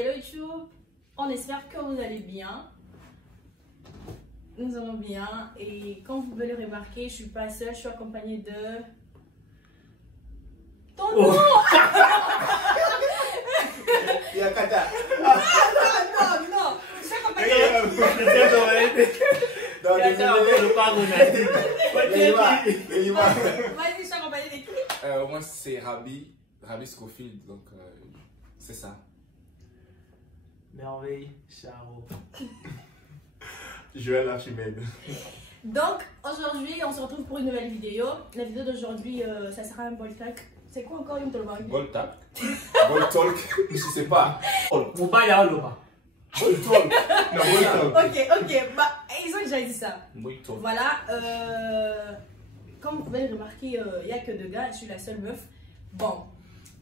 Hello YouTube, on espère que vous allez bien. Nous allons bien et comme vous pouvez le remarquer, je suis pas seule, je suis accompagnée de... Ton nom. Il y a Kata. Non, je suis accompagnée de... Vas-y, je suis accompagnée de qui? Moi, c'est Rabi Scofield, donc c'est ça. Merveille, Charo. Joël Archimède. Donc, aujourd'hui, on se retrouve pour une nouvelle vidéo. La vidéo d'aujourd'hui, ça sera un ball talk. C'est quoi encore une talk? Ball talk. Ball talk, je sais pas. Ou pas, il y a un loba. Ball talk. Non, ball talk. Ok, bah, ils ont déjà dit ça. Ball talk. Voilà, comme vous pouvez le remarquer, il n'y a que 2 gars, je suis la seule meuf. Bon,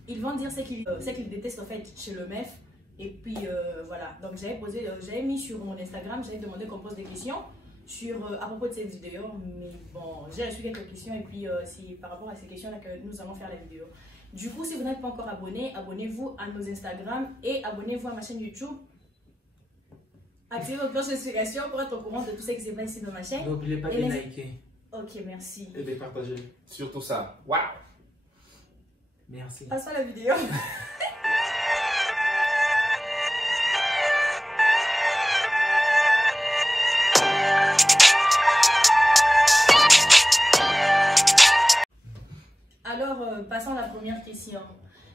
ils vont dire ce qu'ils détestent en fait chez le MEF. Et puis voilà, donc j'avais mis sur mon Instagram, j'avais demandé qu'on pose des questions à propos de cette vidéo. Mais bon, j'ai reçu quelques questions et puis c'est par rapport à ces questions-là que nous allons faire la vidéo. Du coup, si vous n'êtes pas encore abonné, abonnez-vous à nos Instagram et abonnez-vous à ma chaîne YouTube. Activez votre cloche de notification pour être au courant de tout ce qui se passe ici dans ma chaîne. N'oubliez pas de liker. Ok, merci. Et de partager. Surtout ça. Waouh. Merci. Passe à la vidéo. Alors, passons à la première question.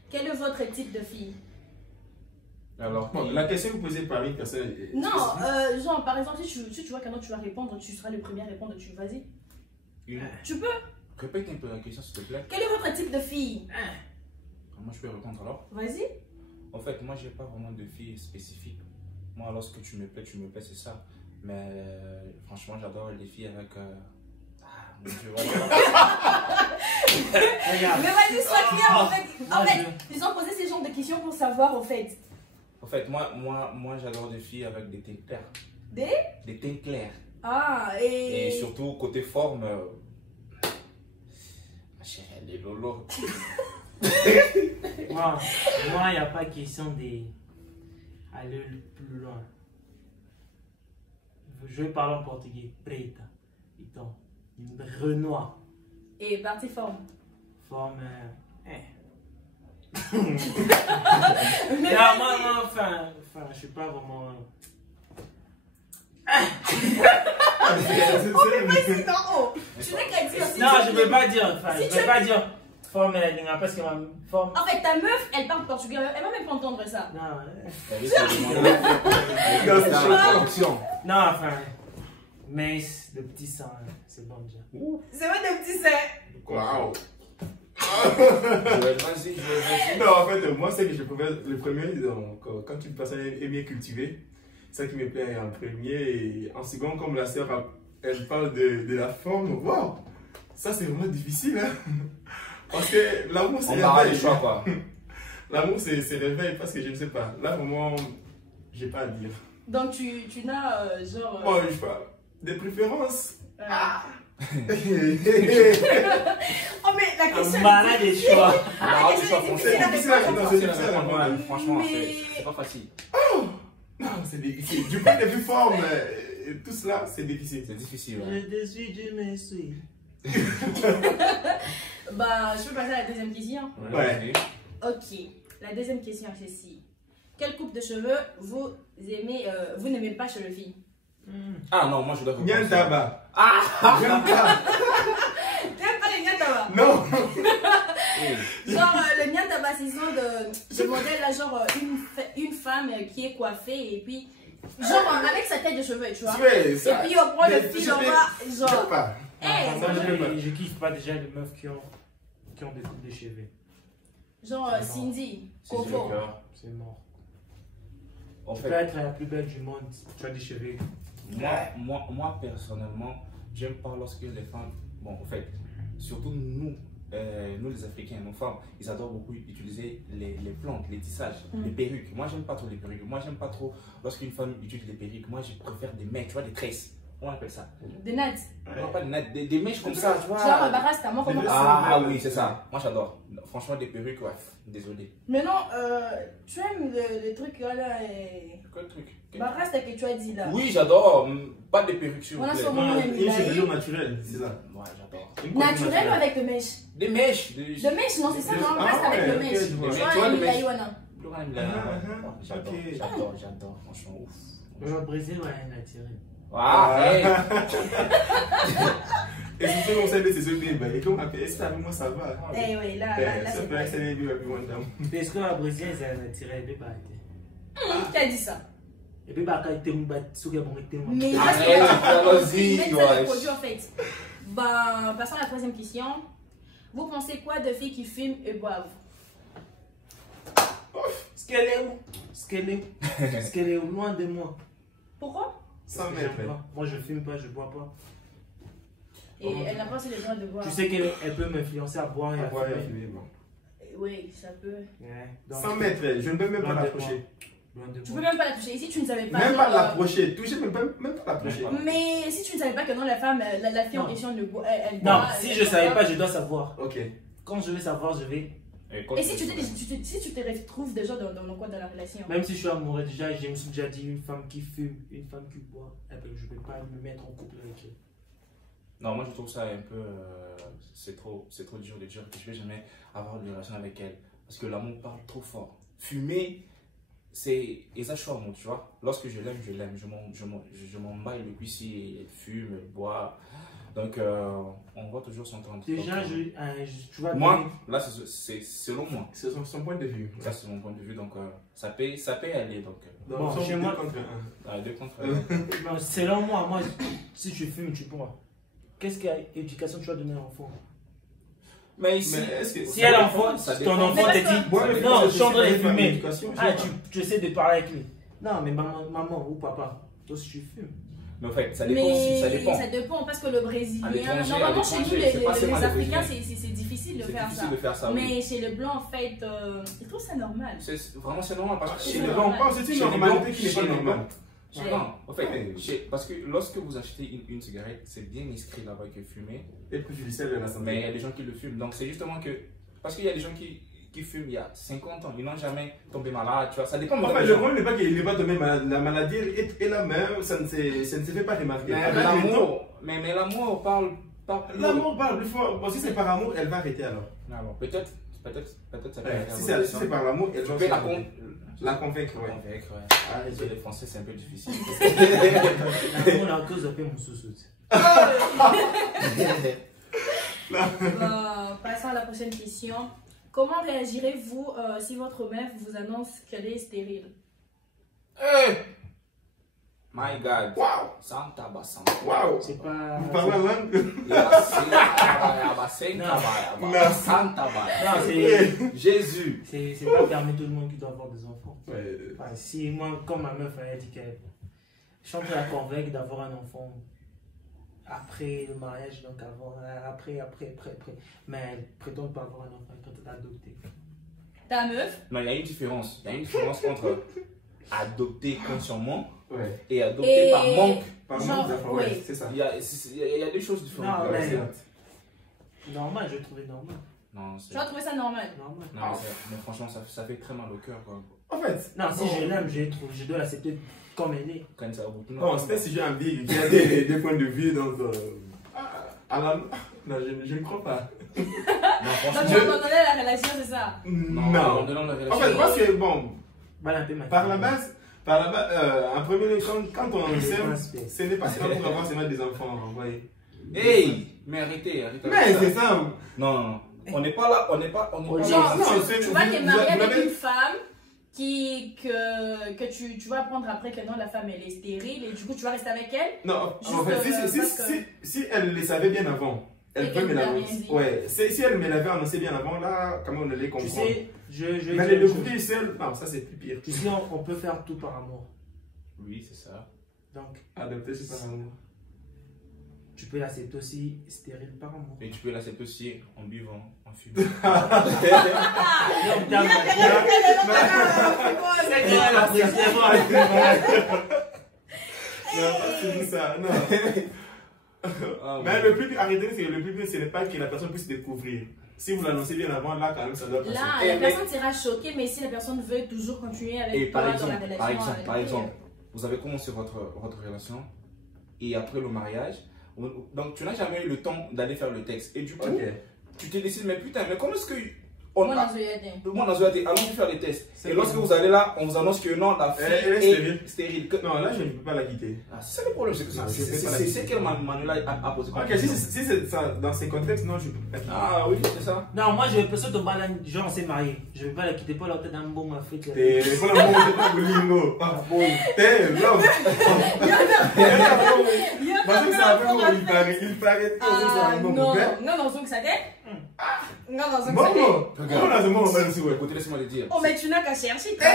Quel est votre type de fille? Alors, la question que vous posez par une personne. Non, genre par exemple, si tu vois qu'un autre tu vas répondre, tu seras le premier à répondre, vas-y. Tu peux. Répète un peu la question s'il te plaît. Quel est votre type de fille? Moi je peux répondre alors. Vas-y. En fait, moi j'ai pas vraiment de fille spécifique. Moi lorsque tu me plais, c'est ça. Mais franchement, j'adore les filles avec. Mon Dieu, Mais vas-y, sois clair en fait. En fait, ils ont posé ces genres de questions pour savoir en fait. En fait, moi j'adore des filles avec des teints clairs. Des teints clairs. Ah, Et surtout, côté forme, ma chérie, elle est lolo. Moi, il n'y a pas question d'aller plus loin. Je vais parler en portugais. Preta. Então, Renoir. Et partie forme. Forme. Non, moi, enfin, je suis pas vraiment. Vas-y, non, oh. Tu n'as qu'à dire. Non, je ne peux pas dire. Enfin, je ne peux pas dire forme parce que ma forme. En fait, ta meuf, elle parle portugais. Elle va même pas entendre ça. Non, Non, enfin. Mais le petit sang, c'est bon déjà. C'est vrai, des petits seins. Waouh. Vas-y. Non, en fait, moi, c'est que je préfère le premier. Donc, quand une personne est bien cultivée, c'est ça qui me plaît en premier. Et en second, comme la sœur, elle parle de la forme. Waouh! Ça, c'est vraiment difficile. Hein? Parce que l'amour, c'est réveil. L'amour, c'est réveil parce que je ne sais pas. Là, vraiment, j'ai pas à dire. Donc, tu n'as genre. Moi, je sais pas. Des préférences. Ah! Oh, mais la question. Malade des choix. Franchement, c'est pas facile. Oh! Non, c'est difficile. Du point de vue forme, tout cela, c'est difficile. C'est difficile. Je me suis. Bah, je peux passer à la deuxième question. Ouais. Ok. La deuxième question, c'est si. Quelle coupe de cheveux vous n'aimez pas chez les filles? Ah non, moi je dois Nyan Taba. Ah! T'aimes pas les Nyantaba? Non! Genre, le Nyantaba, c'est de modèle là, genre une femme qui est coiffée et puis, genre avec sa tête de cheveux, tu vois. Ouais, ça, et puis on prend le fil, on va, genre. Pas. Moi, je kiffe pas déjà les meufs qui ont des coupes de cheveux. Genre Cindy, Coco. C'est mort. En Tu peux être la plus belle du monde, tu as des cheveux. Moi personnellement, j'aime pas lorsque les femmes, bon en fait, surtout nous les Africains, nos femmes, ils adorent beaucoup utiliser les plantes, les tissages, les perruques. Moi j'aime pas trop les perruques, moi j'aime pas trop lorsqu'une femme utilise les perruques, moi je préfère des mecs, tu vois, des tresses. comment on appelle ça? Des nattes. Non, pas des nattes, des mèches comme ça, tu vois. Genre, Barasta, moi, comment Ah oui, c'est ça. Moi, j'adore. Franchement, des perruques, ouais. Désolé. Mais non, tu aimes le truc là et... Quel truc? Barasta que tu as dit là. Oui, j'adore. Pas des perruques, s'il vous Voilà, plaît. sur Non, mon une chevelure naturelle, c'est ça. Ouais, j'adore. Une coiffure Naturel ou avec le mèche? Des mèches. Le mèche, non, c'est ça, non, Ah, reste avec ouais, le ok, mèche. je Tu vois. vois, Tu vois, le un mèche. Milaïwana. J'adore, ok. j'adore, franchement, ouf. Au Brésil, ouais, naturel. Ah, arrête. Et si tu conseilles de ces œufs, ben, et qu'on m'appelle, est-ce que avec moi ça va? Eh oui, là, Ça c'est peut vrai. accélérer le plus loin d'âme. Parce que au Brésil, c'est naturel. Qui a dit ça? Et puis, quand tu es Mais Arrête, allons-y, c'est le ouais. produit en fait. Ben, passons à la troisième question. Vous pensez quoi de filles qui fument et boivent? Ce qu'elle est où? Ce qu'elle est où? Ce qu'elle est où? Loin de moi. Pourquoi? 100 mètres. Moi, je fume pas, je bois pas. Et elle n'a pas aussi le droit de boire. Tu sais qu'elle peut m'influencer à boire et à Ouais, fumer. fumer, bon. Oui, ça peut. Ouais, donc, 100 mètres, je ne peux même pas loin de l'approcher. moi. Loin de Tu moi. peux même pas la toucher. Ici, tu ne savais pas. Même genre, pas l'approcher, toucher, même pas l'approcher. Même pas. Mais si tu ne savais pas que non, la femme, la fille en Non. question, elle boit. Non, si je savais pas, je dois savoir. Ok. Quand je vais savoir, je vais. Et si tu te retrouves déjà dans quoi dans la relation? Même si je suis amoureux déjà, je me suis déjà dit une femme qui fume, une femme qui boit, eh ben, je ne vais pas me mettre en couple avec elle. Non, moi je trouve ça un peu. C'est trop dur de dire que je vais jamais avoir une relation avec elle. Parce que l'amour parle trop fort. Fumer, c'est. Et ça, je suis amoureux, tu vois. Lorsque je l'aime, je l'aime. Je m'emballe le cul si elle fume, elle boit. Donc, on va toujours s'entendre. Déjà, Donc, tu vois. moi, là, c'est selon moi. C'est son point de vue. Ça, c'est mon point de vue. Donc, ça peut aller. Donc, Donc, Bon, son chez deux moi- contre un. deux contre Non, selon moi, si tu fumes, tu bois. Qu'est-ce quelle éducation tu vas donner à l'enfant? Mais ici, Mais est-ce que Si elle enfant, ça ton dépend. enfant Mais te parce dit, que- Ouais, mais non, c'est- je suis en train de c'est pas fumer. l'éducation, je Ah, sais tu essaies de parler avec lui. Non, mais maman ou papa, toi si tu fumes. Mais en fait, ça dépend aussi. Ça dépend. ça dépend parce que le À Brésilien, l'étranger, normalement à chez nous, l'étranger, c'est pas seulement les les Africains, Brésiliens. c'est difficile de C'est faire difficile ça. de faire ça. oui. Mais chez les Blancs, en fait, ils trouvent ça normal. Vraiment, c'est normal parce que C'est Chez les normal. blancs, c'est Chez une les normalité blancs, qui n'est chez pas les normale. Non, non, en fait, Ouais. parce que lorsque vous achetez une cigarette, c'est bien inscrit là-bas que fumer, Et préjudiciable à la santé. mais il y a des gens qui le fument. Donc c'est justement que, parce qu'il y a des gens qui fument il y a 50 ans, ils n'ont jamais tombé malade, tu vois, ça dépend En vraiment fait, des le gens. problème n'est pas qu'il n'est pas tombé malade. La maladie est là même, ça ne se fait pas remarquer. Mais Avec le temps, l'amour, mais l'amour parle. l'amour parle plus fort. Bon, si c'est par amour, elle va arrêter alors. Alors, peut-être ça peut Ouais, être si un c'est par l'amour, elle Tu va peux la arrêter. La convaincre, ouais. convaincre, ouais. Ah, Désolé, les français, c'est un peu difficile. L'amour, la cause a fait mon sous-sous. Passons à la prochaine question. Comment réagirez-vous si votre mère vous annonce qu'elle est stérile? Hey! My God. Waouh! Santa Basanta. Waouh! C'est pas. Vous parlez la langue? Santa Non, c'est. Jésus. C'est pas permis tout le monde qui doit avoir des enfants. Ouais. Enfin, si moi, comme ma meuf, elle a dit qu'elle. Je suis en train de la convaincre d'avoir un enfant après le mariage, donc avant, après. Mais elle prétend pas avoir un enfant, elle prétend adopter. Ta meuf? Non, il y a une différence. Il y a une différence entre adopter consciemment Ouais. et adopter Et- par manque. Par Genre, manque d'enfants, ouais, oui. c'est ça. Il y a deux choses différentes. Non, Ouais, mais- c'est vrai. Normal, je trouvais normal. Non, c'est- Tu vas trouver ça normal? Normal. non, mais franchement, ça fait très mal au cœur. Quoi. En fait, Non, si je l'aime, je dois l'accepter comme elle est. Quand ça va beaucoup. bon, c'est un sujet ambigu qui a des points de vue, donc. Non, je ne crois pas. Non, Donc, franchement. tu vas abandonner la relation, c'est ça? Non. Non. Donnons la En relation. fait, parce que, bon, Voilà un peu ma par la base, en premier lieu, quand on C'est s'aime, pas un spé. ce n'est pas seulement pour avoir seulement des enfants, vous voyez. Hey! Mais arrêtez. avec Mais ça. c'est ça. Non, non, non. On n'est pas là. Genre, non, tu c'est- vois vous- qu'elle est vous mariée avec avez- une femme que tu vas apprendre après que non, la femme elle est stérile et du coup tu vas rester avec elle. Non, Juste, en fait, parce que- si elle le savait bien avant, Et elle peut qu'elle me ne l'a l'annoncer. rien dit. Ouais, si elle me l'avait annoncé bien avant, là, comment on allait Tu comprendre. sais, je vais Mais dire le une chose. découvrir seul, non, ça c'est plus pire. Tu sais, on peut faire tout par amour. Oui, c'est ça. Donc, Adopter, c'est par amour. tu peux l'accepter aussi stérile par amour. Et tu peux l'accepter aussi en buvant, en fumant. Non, t'as- C'est quoi, c'est quoi la pression? c'est tout ça. Non. Mais le plus arrêtez, c'est le plus bien, ce n'est pas que la personne puisse découvrir. Si vous l'annoncez bien avant, là, quand même, ça doit passer. Là, la personne sera choquée, mais si la personne veut toujours continuer avec toi dans la relation. Par exemple, vous avez commencé votre relation et après le mariage, donc tu n'as jamais eu le temps d'aller faire le texte. Et du coup, tu te décides, mais putain, mais comment est-ce que. Moi, dans allons faire les tests. Et lorsque vous allez là, on vous annonce que non, la fille est stérile. Non, là, je ne peux pas la quitter. C'est le problème, c'est quel Manuela a posé. Ok, si c'est ça, dans ces contextes, non, je ne peux pas la quitter. Ah oui, c'est ça. Non, moi, je vais personne de mal, genre, on s'est marié. Je ne vais pas la quitter, pas la tête d'un bon ma fille. T'es pas la bon, t'es pas bolingo. Ah, bon, t'es love. Il paraît que c'est un bon. Non, donc ça t'est. Non, non, ça bon. Regarde, écoutez, laisse-moi le dire. Oh, mais tu n'as qu'à chercher. Ça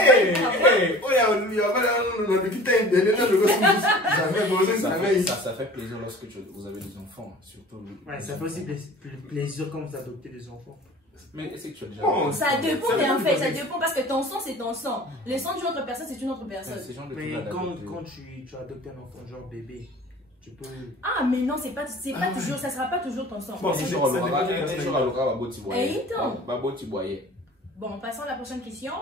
fait plaisir lorsque vous avez des enfants, surtout. Ouais, ça fait aussi plaisir quand vous adoptez des enfants. Mais est-ce que tu as déjà. Ça dépend, mais en fait, ça dépend parce que ton sang, c'est ton sang. Le sang d'une autre personne, c'est une autre personne. Mais quand tu adoptes un enfant, genre bébé. Ah, mais non, c'est pas toujours, ça sera pas toujours ton sang. Bon, Bon, passons à la prochaine question.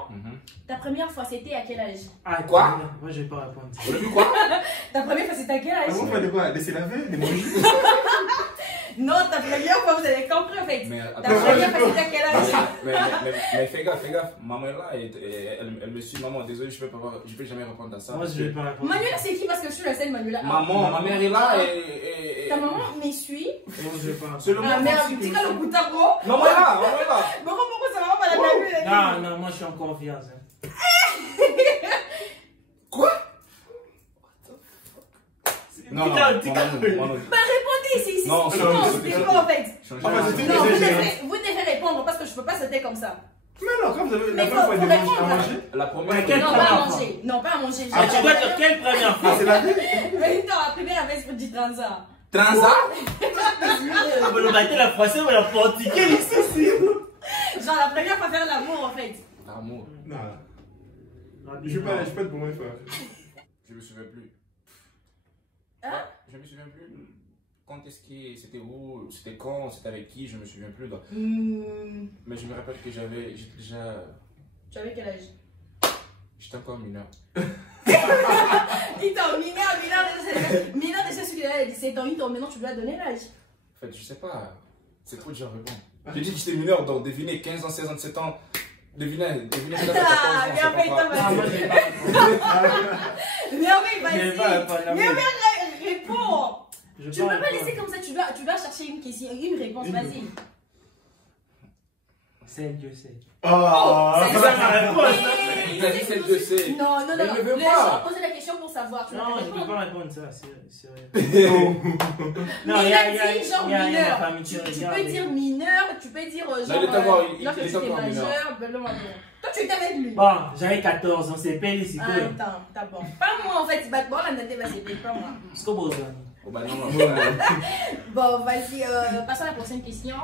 Ta première fois, c'était à quel âge? Ah, quoi? Moi, je vais pas répondre. Quoi? Ta première fois, c'était à quel âge? Vous faites de quoi? Laisser laver? Des bougies? Non, ta première fois, vous avez compris en fait. Ta première fois, c'était à quel âge? Mais fais gaffe. Maman est là, elle me suit. Maman, désolé, je peux jamais répondre à ça. Moi, je vais pas répondre. Manuela, c'est qui? Parce que je suis la seule Manuela. Maman, ma mère est là et. Ta maman me suit. Moi, je vais pas. C'est le Ma mère, tu dis que le couteau gros. Maman est là. Pourquoi ça va pas la même? Non, moi, je suis en confiance. Quoi? Non, Bah répondez ici. Non, c'est quoi en fait? Non, vous devez répondre parce que je peux pas sauter comme ça. Mais non, comme vous avez la première fois de manger. La première fois. Non, pas à manger. Non, pas à manger. Ah, tu dois dire quelle première fois? C'est la vie. Mais non, la première fois, c'est du transa. Transa? On va battre la française, on va la portiquer ici. Genre la première fois faire l'amour en fait. L'amour? Non. Je vais pas être pour moi, frère. Je me souviens plus. Hein? Je me souviens plus. Quand est-ce que c'était où, c'était quand, c'était avec qui, je me souviens plus. Mais je me rappelle que j'étais déjà. Tu avais quel âge? J'étais encore mineur. Mineur déjà celui qui a 17 ans, maintenant tu dois donner l'âge. En fait, je sais pas. C'est trop dur à répondre. J'ai dit que j'étais mineur, donc devinez 15 ans, 16 ans, 17 ans. Devinez. Ah, vas-y. Réponds. Tu ne peux pas laisser comme ça, tu dois chercher une question, une réponse, vas-y. C'est Dieu sait. Oh, c'est ça ma réponse. Il a dit c'est Dieu sait. Non. Les gens posent la question pour savoir. Non, je ne peux pas répondre ça, c'est vrai. Non, il a dit genre mineur. Tu peux dire mineur, tu peux dire genre. Lorsque tu étais majeur, toi tu étais avec lui. Bon, j'avais 14 ans, c'est payé ici. Attends, t'as bon. Pas moi en fait, bon, la nette va s'aider, pas moi. C'est comme besoin. Bon, vas-y, passons à la prochaine question.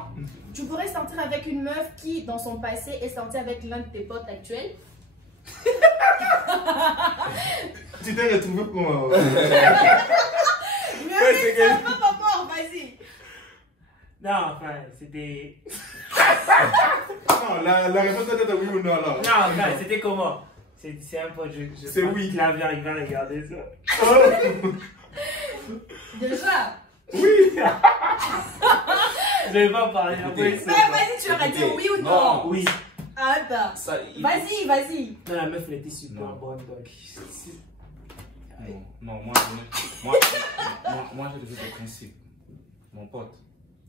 Tu pourrais sortir avec une meuf qui, dans son passé, est sortie avec l'un de tes potes actuels? Tu t'es retrouvé comment? Mais c'est pas mort, vas-y. Non, enfin, c'était. Non, la réponse doit être oui ou non alors. Non, enfin, c'était comment? C'est un pote, c'est oui. Il avait arrivé à regarder ça. Déjà? Oui. Je vais pas parler après. Mais vas-y, tu aurais dit oui ou non? Oui. Attends. Vas-y. Non, la meuf, elle était super bonne, donc. Non, moi j'ai toujours des principes. Mon pote.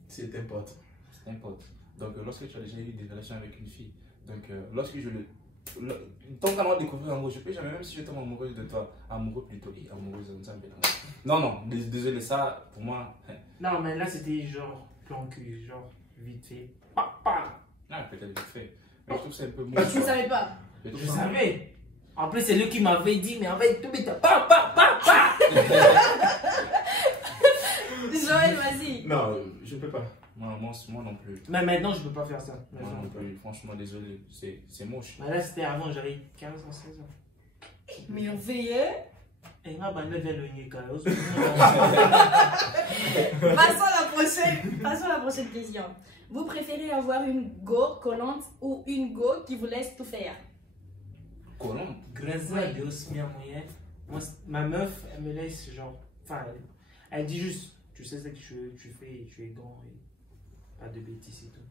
C'est un pote. C'est un pote. Donc lorsque tu as déjà eu des relations avec une fille, donc lorsque je le. Tant qu'à moi découvrir l'amour, je peux jamais, même si je tombe amoureuse de toi, amoureux plutôt, et amoureuse de ça, non, désolé, ça, pour moi. Non, mais là c'était genre plan cul, genre vite fait. Non, peut-être vite fait. Mais je trouve que c'est un peu mou. Tu ne savais pas? Je savais. En plus, c'est lui qui m'avait dit, mais en fait, tout bête, Joël, vas-y. Non, je peux pas. Moi non plus. Mais maintenant, je peux pas faire ça. Moi non plus, franchement, désolé, c'est moche. Mais là, c'était avant, j'avais 15 ans, 16 ans. Mais on veillait. Et ma bande vient le nier quand Passons à la prochaine question. Vous préférez avoir une go collante ou une go qui vous laisse tout faire? Collante. Grâce à Dieu, moi, ma meuf, elle me laisse genre. Enfin, elle dit juste, tu sais ce que tu fais, tu es grand et pas de bêtises et tout.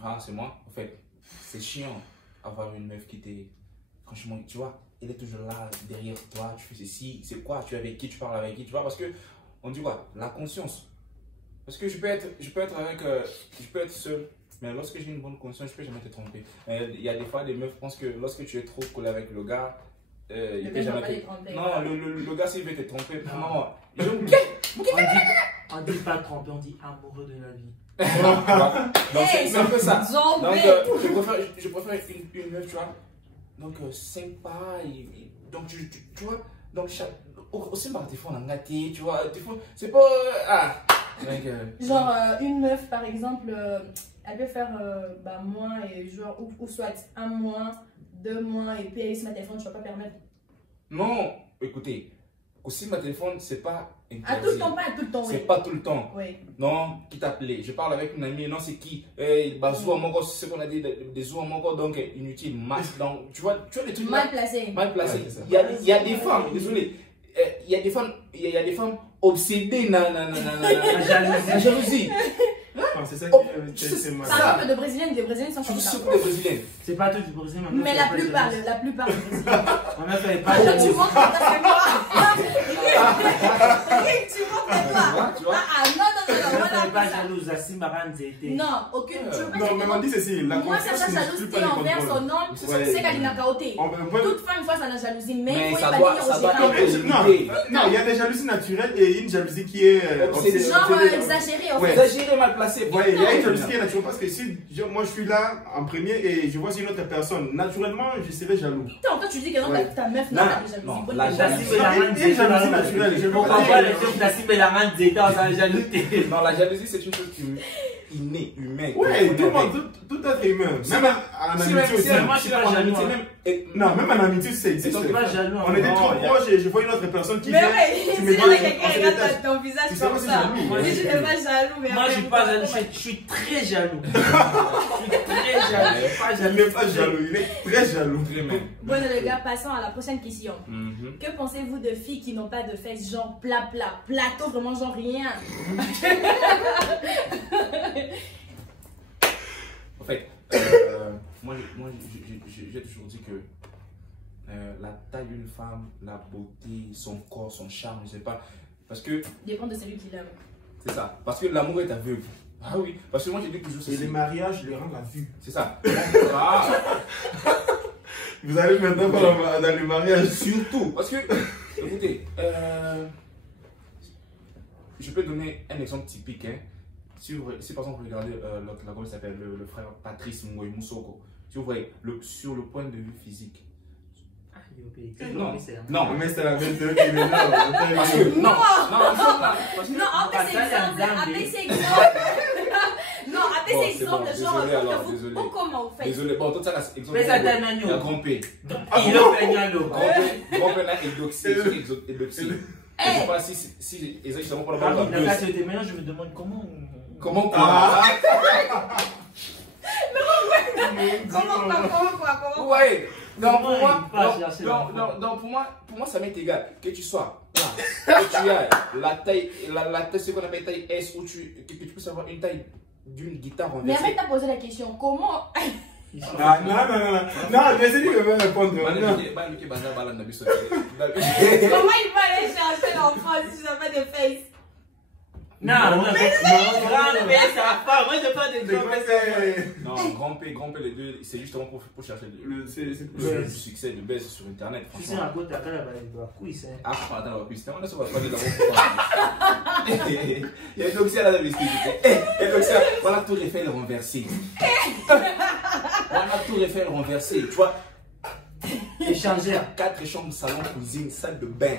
Ah, c'est moi. En fait, c'est chiant avoir une meuf qui t'est. Franchement, tu vois, elle est toujours là, derrière toi, tu fais ceci, c'est quoi, tu es avec qui, tu parles avec qui, tu vois, parce que, on dit quoi, la conscience. Parce que je peux être seul, mais lorsque j'ai une bonne conscience, je peux jamais te tromper. Il y a des fois, des meufs pensent que lorsque tu es trop collé avec le gars, il peut jamais te tromper. Non, le gars, s'il veut te tromper, non. On dit pas tromper, on dit amoureux de la vie. Donc, c'est un peu ça. Donc, je préfère une meuf, tu vois. Donc, sympa, donc tu vois, donc aussi par téléphone en gâté, tu vois, c'est pas. Genre, une meuf par exemple, elle peut faire mois et genre, ou soit un mois, 2 mois, et puis elle sur ma téléphone, je ne peux pas permettre. Non, écoutez, aussi ma téléphone, c'est pas. À tout le temps, pas à tout le temps, oui. C'est pas tout le temps. Oui. Non, qui t'appelait. Je parle avec une amie, non, c'est qui c'est ce qu'on a dit, des zoos encore, donc inutile. Donc, tu vois les trucs. Mal placé. Mal placé. Il y a des femmes, désolé, il y a des femmes obsédées la jalousie. C'est ça qui est mal. C'est un peu de Brésiliennes, des Brésiliennes sont comme ça. Surtout des Brésiliennes. C'est pas tout du Brésil, mais la plupart des Brésiliens. Ma meuf, elle est pas jalouse. Tu montres ta mémoire. Tu montres ta mémoire. Non. Ma meuf, elle est pas jalouse. La Simbaran, c'était. Non, aucune. Non, mais on dit ceci. Moi, ça sa jalousie envers son homme, c'est qu'elle n'a qu'à ôter. Toute femme fois, ça la jalousie. Mais il faut pas dire aussi. Non, il y a des jalousies naturelles et une jalousie qui est. Genre exagérée, en fait. Exagérée, mal placée. Il y a une jalousie qui est naturelle parce que si moi je suis là en premier et je vois une autre personne, naturellement je serai jaloux. Toi, tu dis que non, ta meuf n'a pas de jalousie. Non, la jalousie naturelle. Je ne comprends pas le truc dans la jalousie. Non, la jalousie, c'est une chose innée, humaine. Oui, tout être humain. Même en amitié aussi. Moi, je suis pas jaloux. Non, même en amitié, c'est existe. On était trop proches et je vois une autre personne qui vient. Mais oui, si quelqu'un regarde ton visage comme ça, si tu n'es pas jaloux, mais moi, je suis pas jaloux, je suis très jaloux. Je suis très jaloux. Il n'est pas jaloux, il est très jaloux. Bon, les gars, passons à la prochaine question. Que pensez-vous de filles qui n'ont pas de fesses, genre plateau, vraiment genre rien? En fait, moi j'ai toujours dit que la taille d'une femme, la beauté, son corps, son charme, je sais pas, parce que... Dépend de celui qui l'aime. C'est ça, parce que l'amour est aveugle. Ah oui, parce que moi j'ai dit toujours ceci. Et les mariages les rendent la vue. C'est ça. Vous allez maintenant dans les mariages. Surtout, parce que, écoutez, je peux donner un exemple typique. Hein. Si par exemple vous regardez l'autre, comment il s'appelle, le frère Patrice Ngoy Moussoko, si vous voyez sur le point de vue physique. Non, mais c'est la même chose qui est là. Non, appelez ces exemples. Non, appelez ces exemples, genre, comment vous faites? Désolé, bon, tout ça, c'est exemple. Mais ça t'a un agneau. Il y a grand P. Il a un agneau. Grand P là, édoxé. Je ne sais pas si exactement pour la parole. Maintenant, je me demande comment. Comment quoi? Comment? Ouais. Donc pour moi, ça m'est égal. Que tu sois là, que tu aies la taille, ce qu'on appelle taille S, ou que tu puisses avoir une taille d'une guitare en Mais arrête de poser la question. Comment? Non, j'ai dit que je vais répondre. Comment il va aller chercher l'enfant si tu n'as pas de face? Non, grand P, ça pas. Moi, je parle de grand P. Non, grand P, les deux, c'est justement pour chercher du succès, de buzz sur internet. Tu sais, à quoi t'as la cuisse, hein? Ah, attends, la cuisse. On ne va pas dire la il y a une doxia là dans l'histoire. Voilà tout Eiffel renversé. Voilà tout Eiffel renversé. Tu vois, échangeur, 4 chambres, salon, cuisine, salle de bain.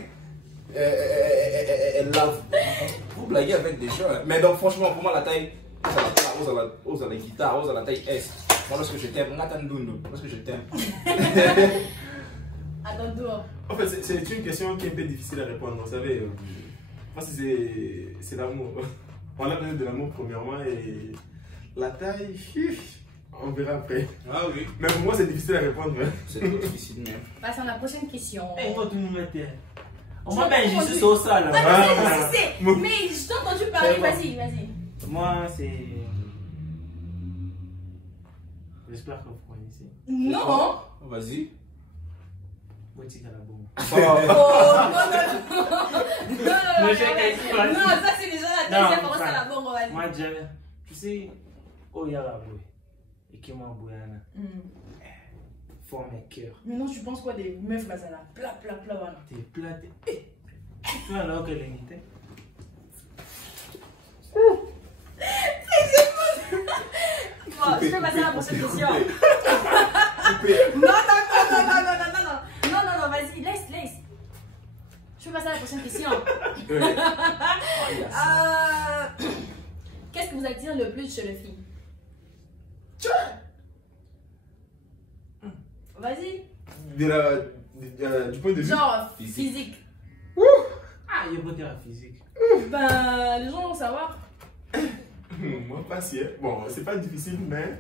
Elle lave. Vous blaguez avec des gens. Mais donc, franchement, pour moi, la taille, ose à la guitare, ose à la taille S. Moi, lorsque je t'aime, lorsque je t'aime. Attends, dehors. En fait, c'est une question qui est un peu difficile à répondre. Vous savez, parce que c'est l'amour. On a besoin de l'amour premièrement et la taille, on verra après. Ah oui. Mais pour moi, c'est difficile à répondre. C'est trop difficile même. Passons à la prochaine question. Eh, moi, tout le monde m'était. On Tu m'a m'as bien répondu. juste au ça là. Ah, mais je t'ai entendu parler, C'est bon. vas-y, vas-y. Moi, c'est. J'espère que vous connaissez. Non. Vas-y. Boutique à la bombe. Oh, non, Non, j'ai qu'à dire. non, ça c'est déjà la Non, deuxième fois enfin, ça la bombe, vas-y. Moi, tu sais, oh, il y a la boue. Et qui m'a boué, forme et cœur. Mais non, tu penses quoi des meufs là, ça là? Plat, voilà. T'es plat, t'es. Tu fais alors qu'elle est unité. Bon, je peux passer à la prochaine question. Non, vas-y, laisse. Je peux passer à la prochaine question. Qu'est-ce que vous attire le plus chez les filles? Vas-y. Du point de vue. Genre Physique. physique. Ah, il y a beau dire la physique. Ben, les gens vont savoir. Moi, pas si. Bon, c'est pas difficile, mais.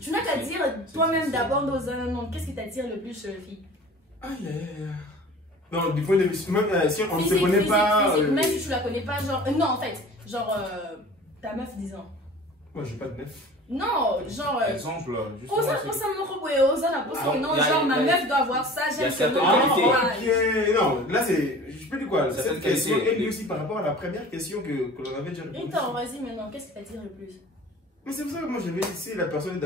Tu n'as qu'à dire toi-même d'abord dans un nom. Qu'est-ce qui t'attire le plus chez les filles? Non, du point de vue. Même si on ne se connaît pas. Physique, même si tu la connais pas, genre. Non, en fait, genre. Ta meuf 10 ans. Moi, j'ai pas de neuf. Non, genre. Exemple, juste. Osa la poste. Non, genre ma meuf doit avoir ça, y a j'aime certaines que qualités. Ok, non, là c'est. Je peux dire quoi? Certaines Cette question qualités. est liée aussi par rapport à la première question que l'on avait déjà répondu. Attends, vas-y maintenant, qu'est-ce qui t'attire le plus? Mais c'est pour ça que moi je vais si la personne.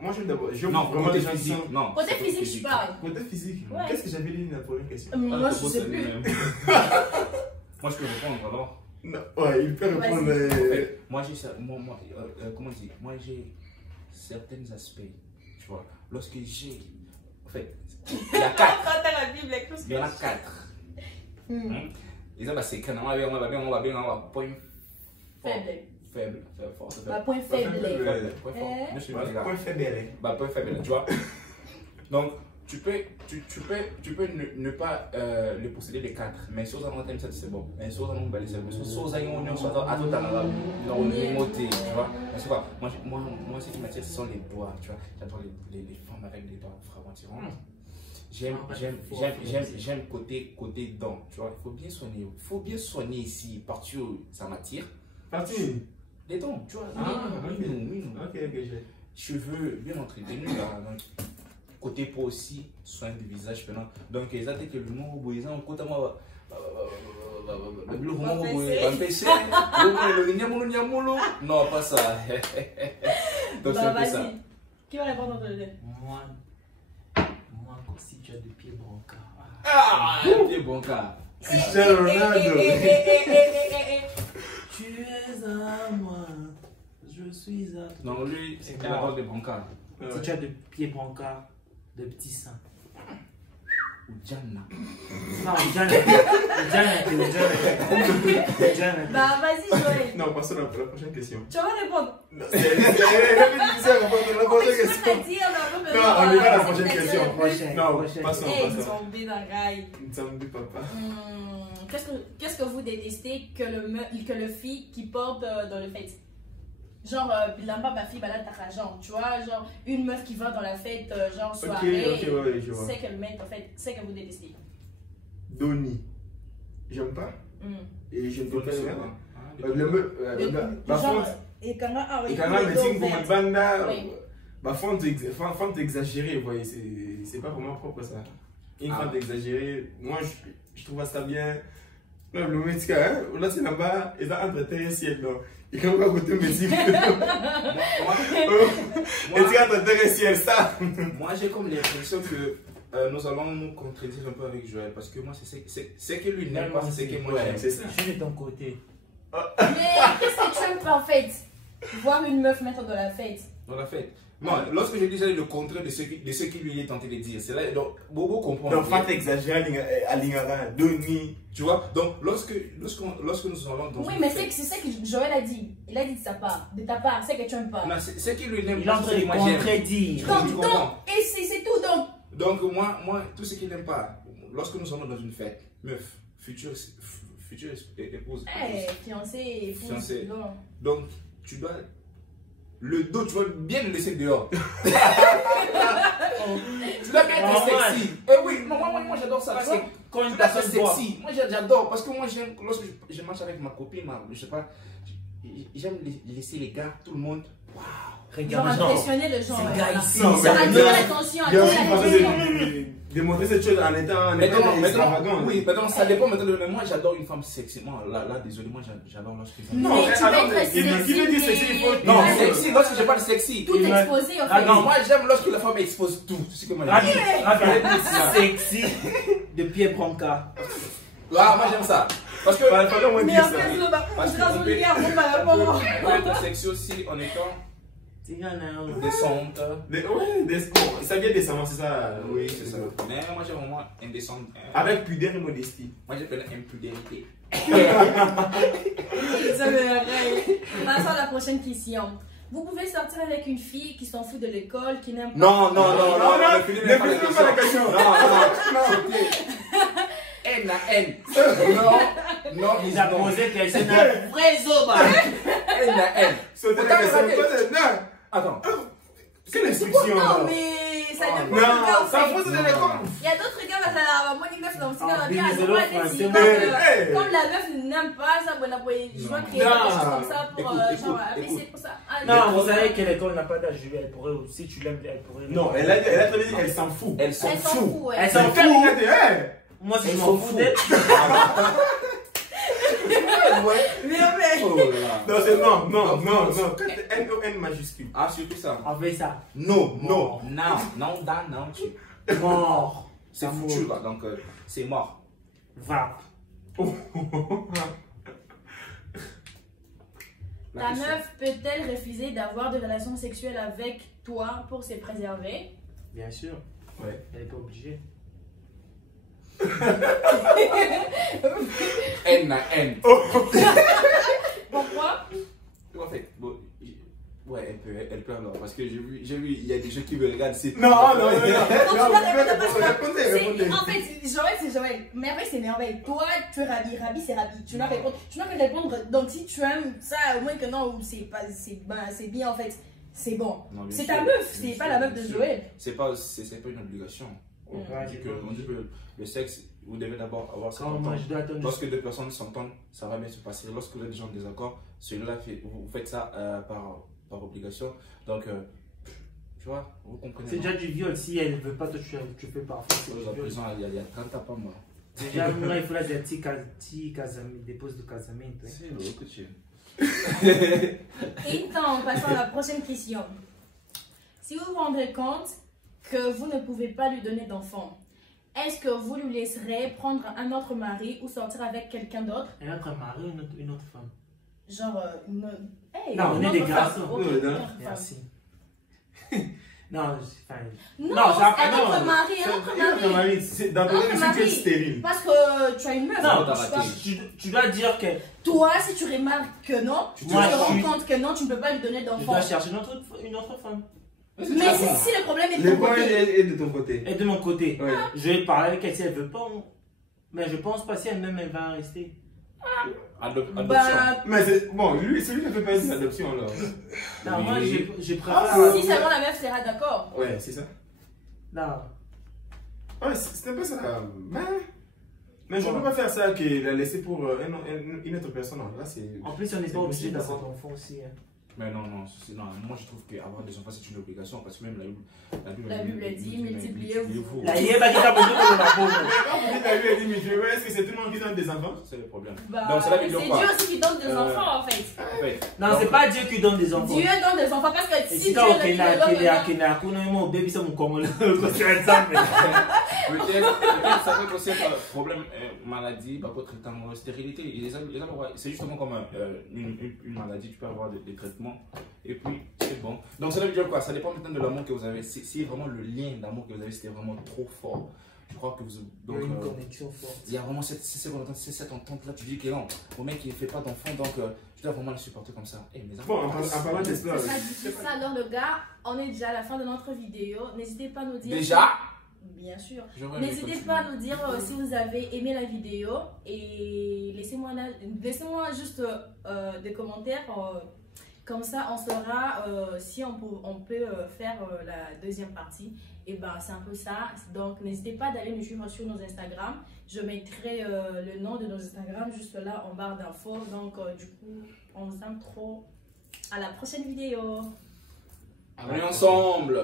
Moi j'aime d'abord. J'aime Non, vraiment côté des gens qui physique. sont. Non. Côté physique, je parle. Côté physique. Ouais. Qu'est-ce que j'avais dit dans la première question? Moi, je sais plus. Moi, je peux répondre alors. Non, ouais, il peut répondre. Moi, j'ai ça. Comment dire? Moi, j'ai certains aspects. Tu vois, lorsque j'ai. En fait, il y a 4. Quand t'as la Bible, avec tout ce Il y en a 4. Et ça, c'est quand on va bien, point faible, fort. Point faible. Point fort. Je suis Voilà, d'accord. point faible. Point faible, tu vois. Donc, tu peux ne pas le posséder les 4, mais si on a un c'est bon. Mais si on a un balai, c'est bon. Si on a un oignon, soit à tout à l'heure, on est monté, tu vois. Parce que moi, ce qui m'attire, ce sont les doigts, tu vois. J'adore les femmes avec des doigts vraiment tirants. J'aime côté dents, tu vois. Il faut bien soigner ici, partout, ça m'attire. Parti. Les dents, tu vois. Ok, j'ai. Cheveux bien entretenus là. Donc, côté peau aussi, soin du visage pendant. Donc, ils attendent que le moment où ils ont côté moi. Le moment où ils ont empêché. Non, pas ça. Donc, c'est un peu ça. Qui va répondre entre les deux? Moi, si tu as des pieds brancards. Ah, pied bon cas. Cristiano Ronaldo. Tu es à moi, je suis à toi. Non, lui, C'est il a pas de brancards. Si tu as des pieds brancards, de petits seins. Ou Diana. Non, Diana. Bah, vas-y, Joël. Non, passons à la prochaine question. Tu vas répondre. Non, c'est difficile à répondre à la prochaine Tu question. vas dire, Non, on y va à la prochaine question. Prochaine. Non, passons. Eh, ils sont bien dans le rail. Nous sommes du papa. Qu'est-ce que vous détestez que le fille qui porte dans le fête? Genre, bilamba ma fille balade t'argent, tu vois, genre une meuf qui va dans la fête, genre soirée, Ok, ouais, je vois. c'est qu'elle met en fait, c'est que vous détestez. Doni. J'aime pas. Et je ne peux pas le mettre. Genre, et quand Et quand même, meeting pour ma banda, Oui. fente exagérée, vous voyez, c'est pas vraiment propre ça. Une fente exagérée, moi je trouve ça bien. Non, le métier, là c'est là-bas, et là entre terre et ciel, non. Et quand on va goûter le métier, et tu entre terre et ciel, ça. Moi, j'ai comme l'impression que nous allons nous contredire un peu avec Joël parce que moi, c'est que lui n'aime pas, c'est que moi j'aime. C'est ça. Je suis de ton côté. Mais qu'est-ce que tu aimes pas en fait? Voir une meuf mettre dans la fête. Dans la fête. Non, lorsque je dis ça, c'est le contraire de ce qu'il lui est tenté de dire. C'est là, donc, Bobo comprend. Donc, fente exagérée à l'ignorant, Doni. Tu vois, donc lorsque nous allons dans Oui, une mais fête, c'est ça que Joël a dit. Il a dit de sa part, de ta part, c'est que tu aimes pas. non, c'est qu'il lui n'aime Il est en pas, train c'est de que moi j'aime. contredire. Tu comprends? Et c'est tout donc. Donc, moi, tout ce qu'il n'aime pas, lorsque nous sommes dans une fête, meuf, future épouse. Fiancé, épouse. Fiancé. Non. Donc, tu dois. Le dos, tu dois bien le laisser dehors. Tu dois bien être sexy. Eh oui, moi j'adore ça. Parce que quand une Tu dois être personne boit, sexy. Moi j'adore. Parce que moi, lorsque je marche avec ma copine, je sais pas, j'aime laisser les gars, tout le monde. Genre regarde, non. impressionner le genre. Ces gars ici, Non, ça mais- Attirer l'attention, Il y a attirer aussi l'attention. démontrer cette chose en étant Maintenant, extravagant. oui, maintenant ça dépend maintenant de moi, j'adore une femme sexy. Moi, là, désolé, moi j'adore lorsqu'une femme. Non, Mais tu alors, peux être qui veut dire sexy, il faut. Non, mais- sexy, lorsque je parle sexy. Tout Il m'a- exposé en Ah, fait. Non, moi j'aime lorsque la femme expose tout. C'est ce que moi Rabi, j'aime. sexy de Pierre Branca. Ah, moi j'aime ça. Parce que. Fallait au moins Mais dire en ça. fait, Parce on que dans on son peut- regard, on va On peut être sexy aussi en étant décente. Ouais, bon, ça vient décemment, c'est ça. Oui, c'est ça. Mais moi j'aime vraiment indécente. Avec pudeur et modestie. Moi j'appelle impudérité. Ça me règle. Passons à la prochaine question. Vous pouvez sortir avec une fille qui s'en fout de l'école, qui n'aime pas. Non, ne Philippe, posez pas la question. Non, c'était N à N. Non, Il a posé question à vrai zoba. N à N. Sauter la question. Non, Attends. quelle instruction Non, là? mais ça Oh, dépend du Non, gars en ça fait. faut sauter l'école. Il y a d'autres gars, bah, ça moi, une meuf, dans ce Ah, cas, Billy elle Zolo, doit aller Français, dire, mais, comme la meuf n'aime pas ça, bon, après, je dois créer Non. quelque chose comme ça pour, Écoute, genre, écoute. APC pour ça. Ah, Non, vous savez que l'école n'a pas d'âge. Elle pourrait, si tu l'aimes, elle pourrait. Non, elle a très bien dit qu'elle s'en fout. Elle s'en Elle s'en fout. fout, ouais. Elle s'en Quand fout. il a dit, hey! Moi, si je Elle m'en s'en fous fout. d'elle. Mais en fait, Oh là. Non, c'est non. Quand N-O-N majuscule. Ah, surtout ça. On fait ça. Non. Non. Non, tu. Mort. C'est foutu là, donc c'est mort. Va. La ta question. meuf peut-elle refuser d'avoir des relations sexuelles avec toi pour se préserver? Bien sûr. Ouais. Elle n'est pas obligée. N à N. Pourquoi? En fait, bon, ouais, elle peut alors, parce que j'ai vu, il y a des gens qui me regardent, c'est. Non. Non, Non, tu dois répondre parce que répondez. c'est- en fait, Joël, c'est Joël. Merveille, c'est merveille. Toi, tu es Rabi. Rabi, c'est Rabi. Tu dois répondre. Tu dois me répondre. Donc, si tu aimes ça, au moins que non, ou c'est pas, c'est bien en fait. C'est bon. Non, bien C'est sûr, ta meuf, bien c'est sûr, pas la meuf bien de sûr. Joël. C'est pas une obligation. Ouais, On dit que le sexe, vous devez d'abord avoir cette Quand moi, entente. je dois attendre. Lorsque deux personnes s'entendent, ça va bien se passer. Lorsque vous êtes déjà en désaccord, celui-là, vous faites ça par obligation. Donc, tu vois, vous comprenez. C'est non? déjà du viol. Si elle ne veut pas, toi, tu fais pas. C'est du La viol. prison, il y a 30 ans, pas moi. Déjà, moi, il faut la dire dépose de casamento. C'est le que tu Et donc, passons à la prochaine question. Si vous vous rendez compte que vous ne pouvez pas lui donner d'enfant, est-ce que vous lui laisserez prendre un autre mari ou sortir avec quelqu'un d'autre? Un autre mari ou une autre femme? Genre, hey, Non, on une est autre des femme. garçons. Ok, Oui, une non. autre femme. Merci. Non, enfin. Non, Non, un non, autre mari, un autre mari. C'est dans Un ton autre cas, mari. tu es stérile. Parce que tu as une meuf. Non, tu vois. tu dois dire que Toi, si tu remarques que non, tu te Moi, je rends suis- compte que non, tu ne peux pas lui donner je d'enfant. dois chercher une autre femme. Mais si le problème est de Le ton point côté, est de ton côté. Et de mon côté, Ouais. je vais parler avec elle si elle veut pas. Mais je pense pas si elle-même elle va rester. Adoption. bah, Mais c'est bon, celui ne fait pas une adoption là. Non, Oui. moi je préfère. Ah, si seulement la meuf sera d'accord. Ouais, c'est ça. Non. Ouais, c'est un peu ça. Mais je ne peux pas faire ça que la laisser pour une autre personne. Là, c'est. En plus, on n'est C'est pas obligé possible, d'avoir ça. d'enfants aussi. Hein. Mais non, moi je trouve qu'avoir des enfants c'est une obligation parce que même la Bible dit, multipliez-vous. La yéba qui t'a posé pour la pauvre. Quand vous dites la vie, elle dit, mais je vois, est-ce que c'est tout le monde qui donne des enfants? C'est le problème. Bah, Donc c'est la c'est Bible Dieu quoi. aussi qui donne des enfants en fait. En fait, Non, donc, c'est pas Dieu qui donne des enfants. Dieu donne des enfants parce que Et si si Dieu quand le on dit, a baby, c'est mon Congo. C'est ça. Peut-être ça peut aussi être problème, maladie, bah, votre traitement, stérilité. C'est justement comme une maladie, tu peux avoir des traitements et puis c'est bon. Donc ça veut dire quoi? Ça dépend maintenant de l'amour que vous avez. Si vraiment le lien d'amour que vous avez c'était vraiment trop fort, je crois que vous. Il y a Donc, une connexion forte. il y a vraiment cette entente là, tu dis que non, au mec il ne fait pas d'enfant donc tu dois vraiment le supporter comme ça. Mes enfants, Bon, en parlant d'espoir. C'est ça, alors le gars, on est déjà à la fin de notre vidéo. N'hésitez pas à nous dire. déjà, Bien sûr. J'aurais aimé N'hésitez continuer. pas à nous dire si vous avez aimé la vidéo et laissez-moi juste des commentaires. Comme ça, on saura si on peut faire la deuxième partie. Et ben, c'est un peu ça. Donc, n'hésitez pas d'aller nous suivre sur nos Instagram. Je mettrai le nom de nos Instagram juste là en barre d'infos. Donc, du coup, on vous aime trop. À la prochaine vidéo. Allez ensemble!